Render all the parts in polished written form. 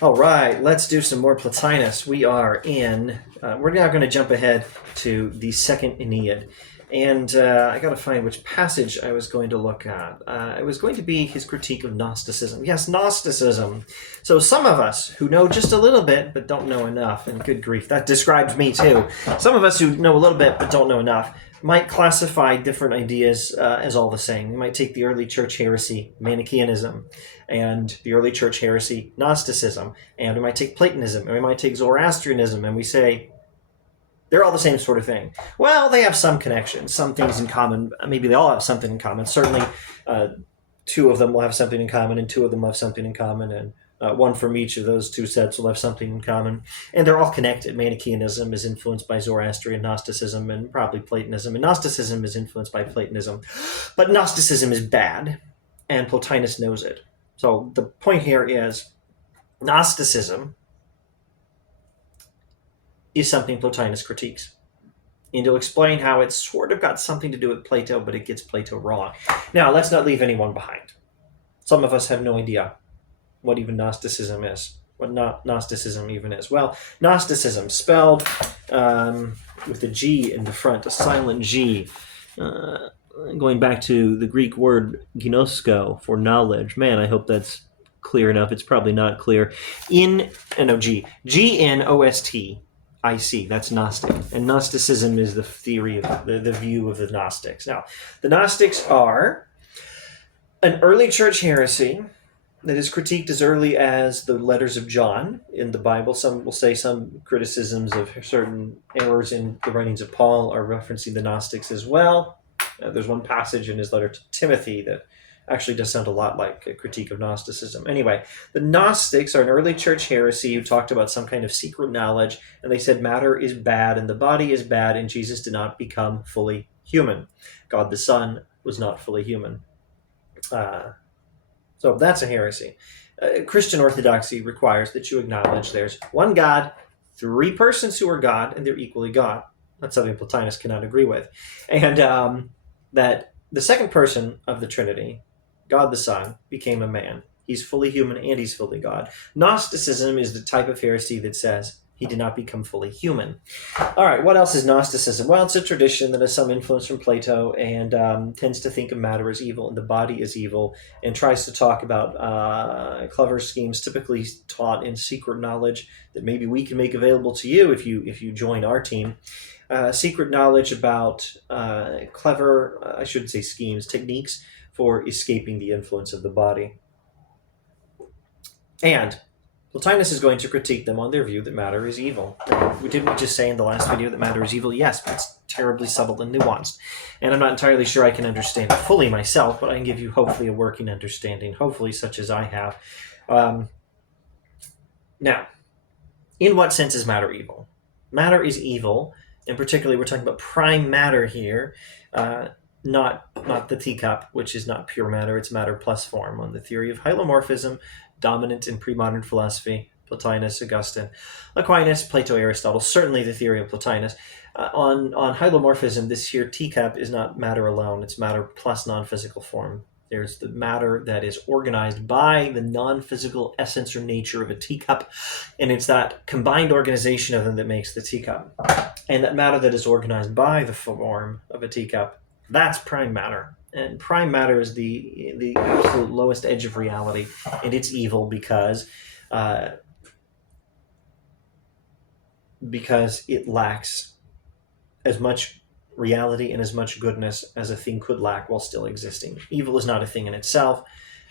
All right, let's do some more Plotinus. We're now going to jump ahead to the second Aeneid. And I got to find which passage I was going to look at. It was going to be his critique of Gnosticism. Yes, Gnosticism. So some of us who know just a little bit but don't know enough, and good grief, that describes me too. Some of us who know a little bit but don't know enough might classify different ideas as all the same. We might take the early church heresy, Manichaeanism, and the early church heresy, Gnosticism, and we might take Platonism, and we might take Zoroastrianism, and we say, they're all the same sort of thing. Well, they have some connections, some things in common. Maybe they all have something in common. Certainly, two of them will have something in common, and two of them will have something in common, and one from each of those two sets will have something in common. And they're all connected. Manichaeanism is influenced by Zoroastrian Gnosticism and probably Platonism, and Gnosticism is influenced by Platonism. But Gnosticism is bad, and Plotinus knows it. So the point here is Gnosticism is something Plotinus critiques. And he'll explain how it's sort of got something to do with Plato, but it gets Plato wrong. Now, let's not leave anyone behind. Some of us have no idea what even Gnosticism is, what Gnosticism even is. Well, Gnosticism, spelled with a G in the front, a silent G, going back to the Greek word gnosko for knowledge. Man, I hope that's clear enough. It's probably not clear. Gnostic. That's Gnostic. And Gnosticism is the theory of the view of the Gnostics. Now, the Gnostics are an early church heresy that is critiqued as early as the letters of John in the Bible. Some will say some criticisms of certain errors in the writings of Paul are referencing the Gnostics as well. There's one passage in his letter to Timothy that actually does sound a lot like a critique of Gnosticism. Anyway, the Gnostics are an early church heresy who talked about some kind of secret knowledge, and they said matter is bad and the body is bad, and Jesus did not become fully human. God the Son was not fully human. So that's a heresy. Christian orthodoxy requires that you acknowledge there's one God, three persons who are God, and they're equally God. That's something Plotinus cannot agree with. And that the second person of the Trinity, God the Son, became a man. He's fully human and he's fully God. Gnosticism is the type of heresy that says he did not become fully human. All right, what else is Gnosticism? Well, it's a tradition that has some influence from Plato and tends to think of matter as evil and the body as evil, and tries to talk about clever schemes typically taught in secret knowledge that maybe we can make available to you if you join our team. Secret knowledge about clever, I shouldn't say schemes, techniques for escaping the influence of the body. And Plotinus is going to critique them on their view that matter is evil. Didn't we just say in the last video that matter is evil? Yes, but it's terribly subtle and nuanced. And I'm not entirely sure I can understand it fully myself, but I can give you hopefully a working understanding, hopefully such as I have. Now, in what sense is matter evil? Matter is evil, and particularly we're talking about prime matter here, not the teacup, which is not pure matter, it's matter plus form, on the theory of hylomorphism, dominant in pre-modern philosophy, Plotinus, Augustine, Aquinas, Plato, Aristotle, certainly the theory of Plotinus. On hylomorphism, this here teacup is not matter alone, it's matter plus non-physical form. There's the matter that is organized by the non-physical essence or nature of a teacup, and it's that combined organization of them that makes the teacup. And that matter that is organized by the form of a teacup, that's prime matter. And prime matter is the absolute lowest edge of reality, and it's evil because it lacks as much reality and as much goodness as a thing could lack while still existing. Evil is not a thing in itself,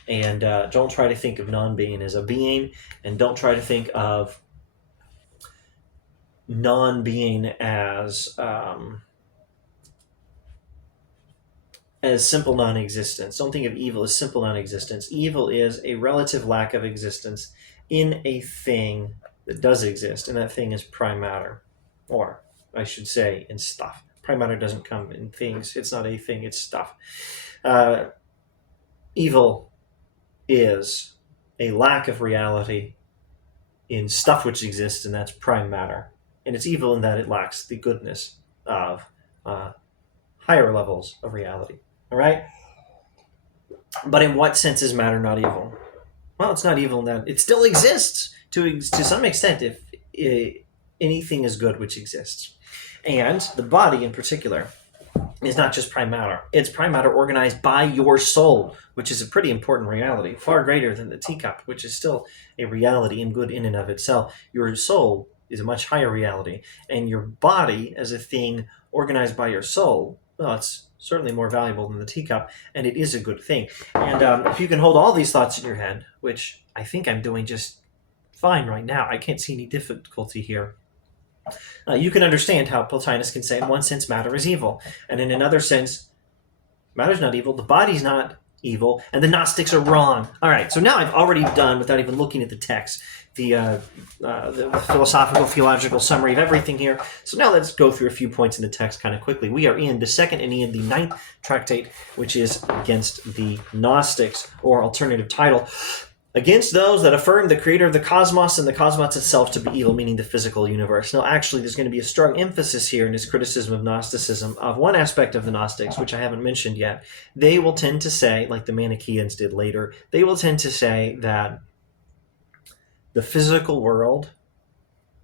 and don't try to think of non-being as a being, and don't try to think of non-being as simple non-existence. Don't think of evil as simple non-existence. Evil is a relative lack of existence in a thing that does exist, and that thing is prime matter, or I should say in stuff. Prime matter doesn't come in things. It's not a thing, it's stuff. Evil is a lack of reality in stuff which exists, and that's prime matter. And it's evil in that it lacks the goodness of higher levels of reality. All right? But in what sense is matter not evil? Well, it's not evil in that it still exists to some extent if anything is good which exists. And the body in particular is not just prime matter. It's prime matter organized by your soul, which is a pretty important reality, far greater than the teacup, which is still a reality and good in and of itself. Your soul is a much higher reality, and your body as a thing organized by your soul, well, it's certainly more valuable than the teacup, and it is a good thing. And if you can hold all these thoughts in your head, which I think I'm doing just fine right now, I can't see any difficulty here. You can understand how Plotinus can say, in one sense, matter is evil, and in another sense, matter's not evil, the body's not evil, and the Gnostics are wrong. All right, so now I've already done, without even looking at the text, the philosophical, theological summary of everything here. So now let's go through a few points in the text kind of quickly. We are in the second Aeneid, the 9th tractate, which is against the Gnostics, or alternative title, against those that affirm the creator of the cosmos and the cosmos itself to be evil, meaning the physical universe. Now, actually, there's going to be a strong emphasis here in his criticism of Gnosticism of one aspect of the Gnostics, which I haven't mentioned yet. They will tend to say, like the Manichaeans did later, they will tend to say that the physical world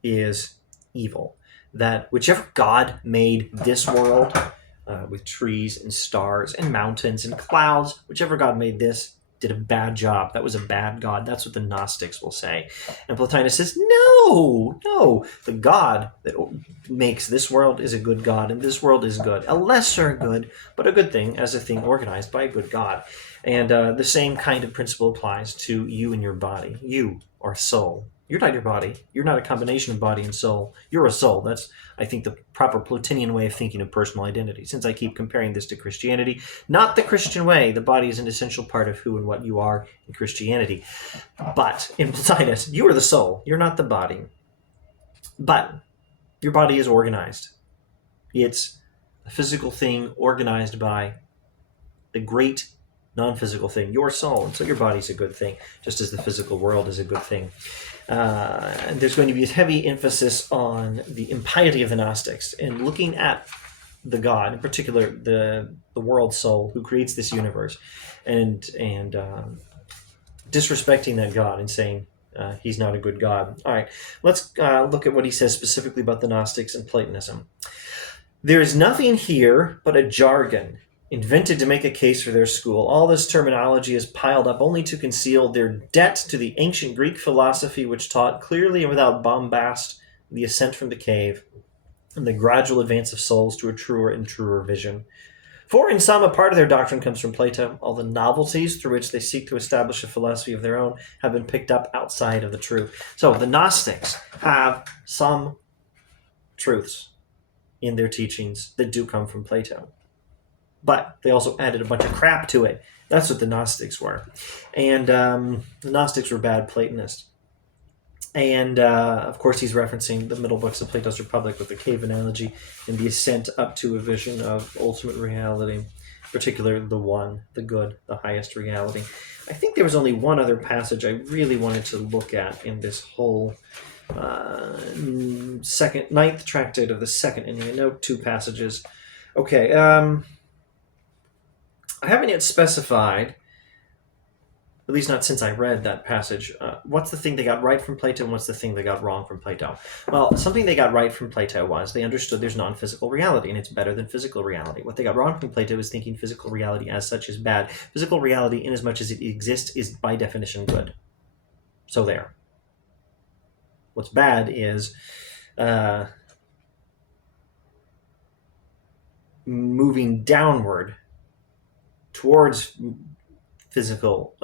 is evil, that whichever God made this world with trees and stars and mountains and clouds, whichever God made this, did a bad job. That was a bad God. That's what the Gnostics will say. And Plotinus says, no, the God that makes this world is a good God, and this world is good. A lesser good, but a good thing as a thing organized by a good God. And the same kind of principle applies to you and your body. You are soul. You're not your body. You're not a combination of body and soul. You're a soul. That's, I think, the proper Plotinian way of thinking of personal identity. Since I keep comparing this to Christianity, not the Christian way. The body is an essential part of who and what you are in Christianity. But in Plotinus, you are the soul. You're not the body. But your body is organized. It's a physical thing organized by a great non-physical thing, your soul. And so your body's a good thing, just as the physical world is a good thing. And there's going to be a heavy emphasis on the impiety of the Gnostics and looking at the God, in particular the world soul who creates this universe, and disrespecting that God and saying he's not a good God. All right, let's look at what he says specifically about the Gnostics and Platonism. There is nothing here but a jargon invented to make a case for their school. All this terminology is piled up only to conceal their debt to the ancient Greek philosophy, which taught clearly and without bombast the ascent from the cave and the gradual advance of souls to a truer and truer vision. For in some, a part of their doctrine comes from Plato. All the novelties through which they seek to establish a philosophy of their own have been picked up outside of the truth. So the Gnostics have some truths in their teachings that do come from Plato. But they also added a bunch of crap to it. That's what the Gnostics were. And the Gnostics were bad Platonists. And, of course, he's referencing the middle books of Plato's Republic with the cave analogy and the ascent up to a vision of ultimate reality, particularly the one, the good, the highest reality. I think there was only one other passage I really wanted to look at in this whole ninth tractate of the second Aeneid. No, two passages. Okay, I haven't yet specified, at least not since I read that passage, what's the thing they got right from Plato and what's the thing they got wrong from Plato. Well, something they got right from Plato was they understood there's non-physical reality and it's better than physical reality. What they got wrong from Plato is thinking physical reality as such is bad. Physical reality, in as much as it exists, is by definition good. So there. What's bad is moving downward towards physical,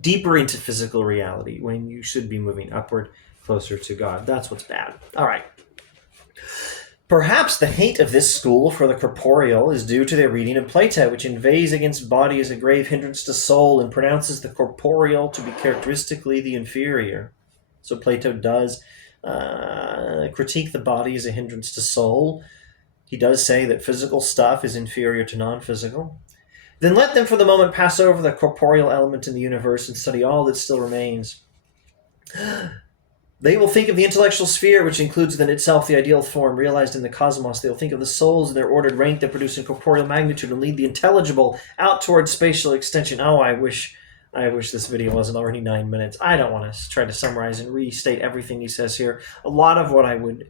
deeper into physical reality when you should be moving upward, closer to God. That's what's bad. All right. Perhaps the hate of this school for the corporeal is due to their reading of Plato, which inveighs against body as a grave hindrance to soul and pronounces the corporeal to be characteristically the inferior. So Plato does critique the body as a hindrance to soul. He does say that physical stuff is inferior to non-physical. Then let them for the moment pass over the corporeal element in the universe and study all that still remains. They will think of the intellectual sphere, which includes within itself the ideal form realized in the cosmos. They will think of the souls in their ordered rank that produce incorporeal magnitude and lead the intelligible out towards spatial extension. Oh, I wish I wish this video wasn't already 9 minutes. I don't want to try to summarize and restate everything he says here. A lot of what I would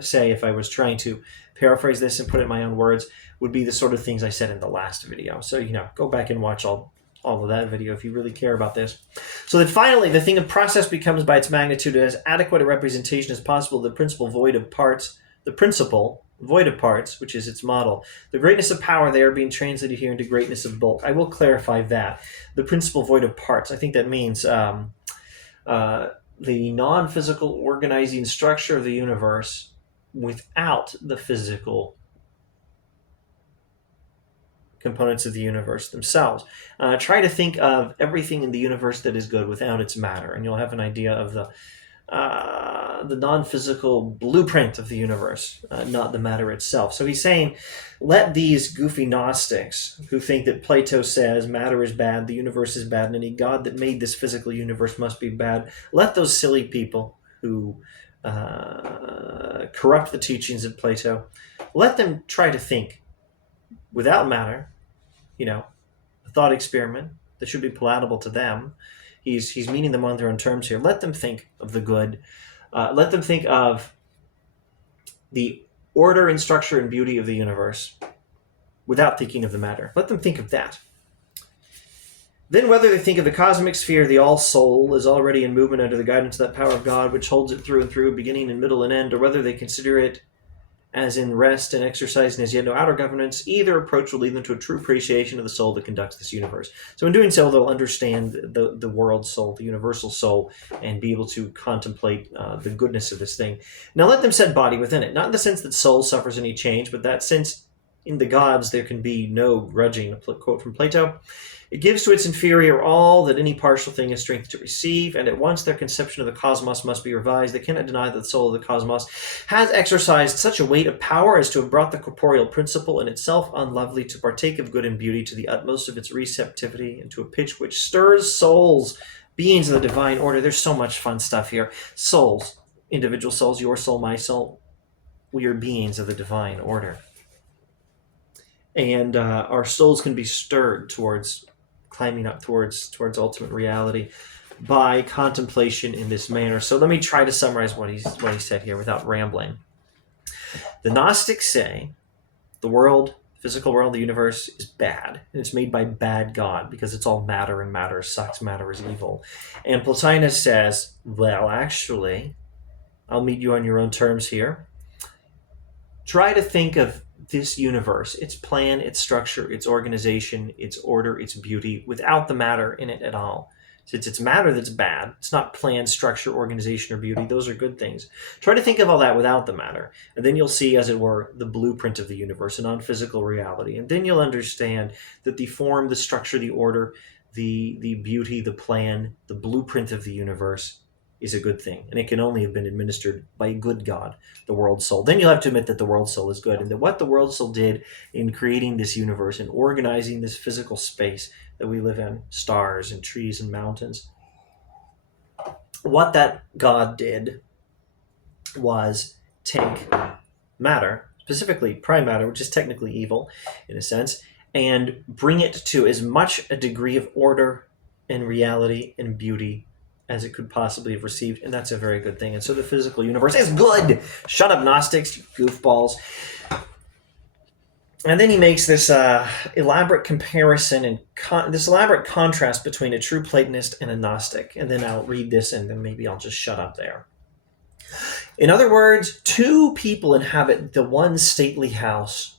say if I was trying to paraphrase this and put it in my own words would be the sort of things I said in the last video. So, go back and watch all of that video if you really care about this. So that finally, the thing of process becomes by its magnitude as adequate a representation as possible the principle void of parts, which is its model. The greatness of power there being translated here into greatness of bulk. I will clarify that. The principle void of parts, I think that means the non-physical organizing structure of the universe without the physical components of the universe themselves. Try to think of everything in the universe that is good without its matter, and you'll have an idea of the non-physical blueprint of the universe, not the matter itself. So he's saying, let these goofy Gnostics who think that Plato says matter is bad, the universe is bad, and any God that made this physical universe must be bad, let those silly people who corrupt the teachings of Plato, let them try to think without matter, a thought experiment that should be palatable to them. He's meaning them on their own terms here. Let them think of the good. Let them think of the order and structure and beauty of the universe without thinking of the matter. Let them think of that. Then whether they think of the cosmic sphere, the all-soul, is already in movement under the guidance of that power of God, which holds it through and through, beginning and middle and end, or whether they consider it as in rest and exercise and as yet no outer governance, either approach will lead them to a true appreciation of the soul that conducts this universe. So in doing so, they'll understand the world soul, the universal soul, and be able to contemplate the goodness of this thing. Now let them set body within it, not in the sense that soul suffers any change, but that since in the gods there can be no grudging, a quote from Plato, it gives to its inferior all that any partial thing is strength to receive, and at once their conception of the cosmos must be revised. They cannot deny that the soul of the cosmos has exercised such a weight of power as to have brought the corporeal principle in itself unlovely to partake of good and beauty to the utmost of its receptivity and to a pitch which stirs souls, beings of the divine order. There's so much fun stuff here. Souls, individual souls, your soul, my soul, we are beings of the divine order. And our souls can be stirred towards climbing up towards ultimate reality by contemplation in this manner. So let me try to summarize what he said here without rambling. The Gnostics say the world, physical world, the universe is bad, and it's made by bad God because it's all matter, and matter sucks, matter is evil. And Plotinus says, well, actually, I'll meet you on your own terms here. Try to think of this universe, its plan, its structure, its organization, its order, its beauty, without the matter in it at all. Since it's matter that's bad, it's not plan, structure, organization, or beauty. Those are good things. Try to think of all that without the matter, and then you'll see, as it were, the blueprint of the universe, a non-physical reality. And then you'll understand that the form, the structure, the order, the beauty, the plan, the blueprint of the universe is a good thing, and it can only have been administered by a good God, the world soul. Then you'll have to admit that the world soul is good, and that what the world soul did in creating this universe and organizing this physical space that we live in, stars and trees and mountains, what that God did was take matter, specifically prime matter, which is technically evil in a sense, and bring it to as much a degree of order and reality and beauty as it could possibly have received, and that's a very good thing. And so the physical universe is good. Shut up, Gnostics, you goofballs. And then he makes this elaborate comparison and this elaborate contrast between a true Platonist and a Gnostic. And then I'll read this, and then maybe I'll just shut up there. In other words, two people inhabit the one stately house.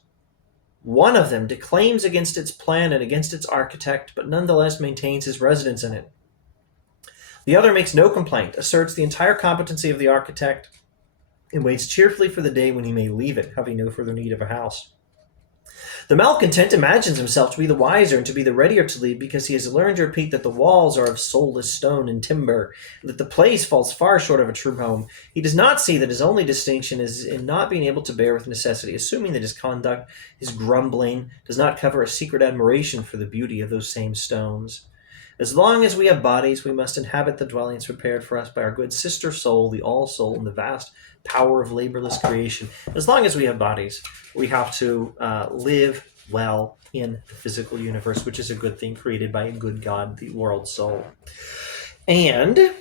One of them declaims against its plan and against its architect, but nonetheless maintains his residence in it. The other makes no complaint, asserts the entire competency of the architect, and waits cheerfully for the day when he may leave it, having no further need of a house. The malcontent imagines himself to be the wiser and to be the readier to leave because he has learned to repeat that the walls are of soulless stone and timber, and that the place falls far short of a true home. He does not see that his only distinction is in not being able to bear with necessity, assuming that his conduct, his grumbling, does not cover a secret admiration for the beauty of those same stones. As long as we have bodies, we must inhabit the dwellings prepared for us by our good sister soul, the all-soul, and the vast power of laborless creation. As long as we have bodies, we have to live dwell in the physical universe, which is a good thing created by a good God, the world soul. And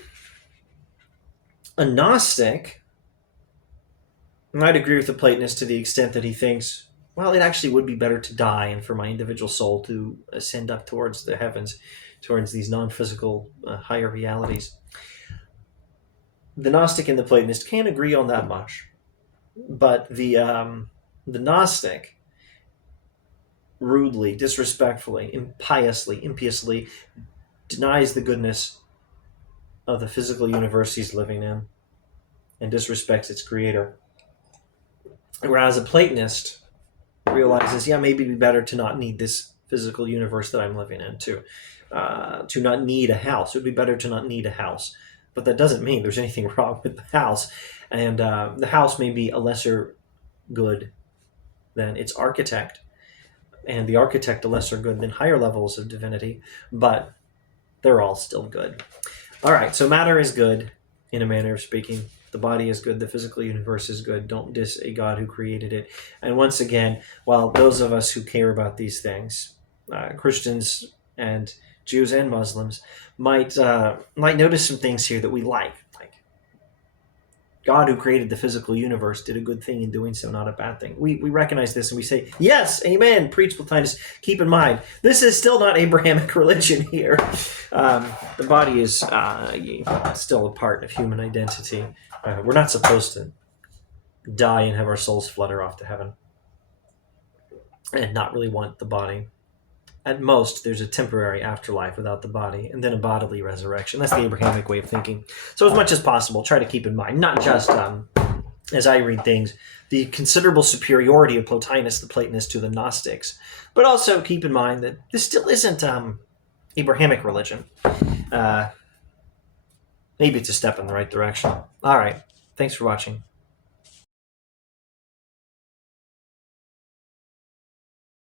a Gnostic might agree with the Platonist to the extent that he thinks, well, it actually would be better to die and for my individual soul to ascend up towards the heavens, towards these non-physical higher realities. The Gnostic and the Platonist can't agree on that much, but the Gnostic rudely, disrespectfully, impiously denies the goodness of the physical universe he's living in and disrespects its creator. Whereas a Platonist realizes, yeah, maybe it'd be better to not need this physical universe that I'm living in, to not need a house. It would be better to not need a house. But that doesn't mean there's anything wrong with the house. And the house may be a lesser good than its architect, and the architect a lesser good than higher levels of divinity, but they're all still good. All right, so matter is good, in a manner of speaking. The body is good. The physical universe is good. Don't diss a God who created it. And once again, while those of us who care about these things, Christians and Jews and Muslims, might notice some things here that we like God who created the physical universe did a good thing in doing so, not a bad thing. We recognize this and we say, yes, amen, preach Plotinus. Keep in mind, this is still not Abrahamic religion here. The body is still a part of human identity. We're not supposed to die and have our souls flutter off to heaven and not really want the body. At most, there's a temporary afterlife without the body, and then a bodily resurrection. That's the Abrahamic way of thinking. So as much as possible, try to keep in mind, not just, as I read things, the considerable superiority of Plotinus, the Platonist, to the Gnostics, but also keep in mind that this still isn't Abrahamic religion. Maybe it's a step in the right direction. All right. Thanks for watching.